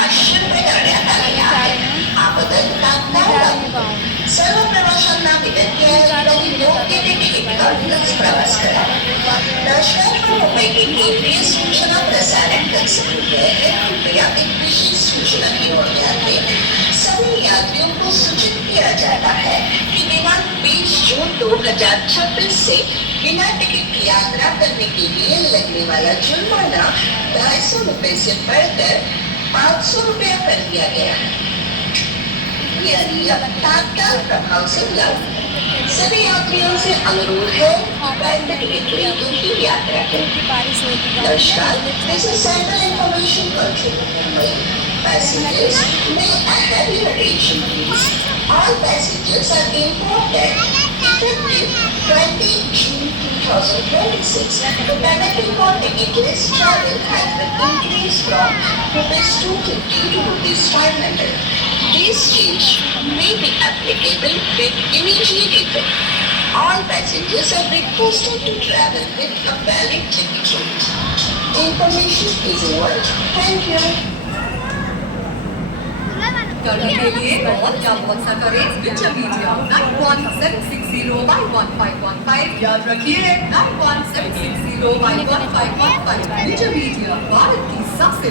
500 करण्यात आले आहे. हा बदल तात्काळ लागू होईल. सर्व प्रवाशांना विनंती आहे की त्यांनी योग्य ते तिकीट काढूनच प्रवास करावा. दर्शनार्थियों की केंद्रीय सूचना प्रसारण कर सकती है। कृपया एक विशेष सूचना की ओर ध्यान दें। सभी यात्रियों को सूचित किया जाता है कि दिनांक 20 जून 2026 से बिना टिकट की यात्रा करने के लिए लगने वाला जुर्माना 250 रुपए से बढ़कर 500 रुपया कर दिया गया है। यह नियम तात्काल प्रभाव से लागू है। सभी यात्रियों से अनुरोध है कि टिकट लेकर ही यात्रा करें। नमस्कार, this is Central Information Control Mumbai. Passengers may I have your attention please. All passengers are informed that effective 20 June 2026, the penalty for ticketless travel has been increased from rupees 250 to rupees 500. This change may be applicable with immediate effect. All passengers are requested to travel with a valid ticket rate. Information is over. Thank you. करने के लिए कॉल या व्हाट्सएप करें विजय मीडिया 9176011515। याद रखिए 9176011515। विजय मीडिया भारत की सबसे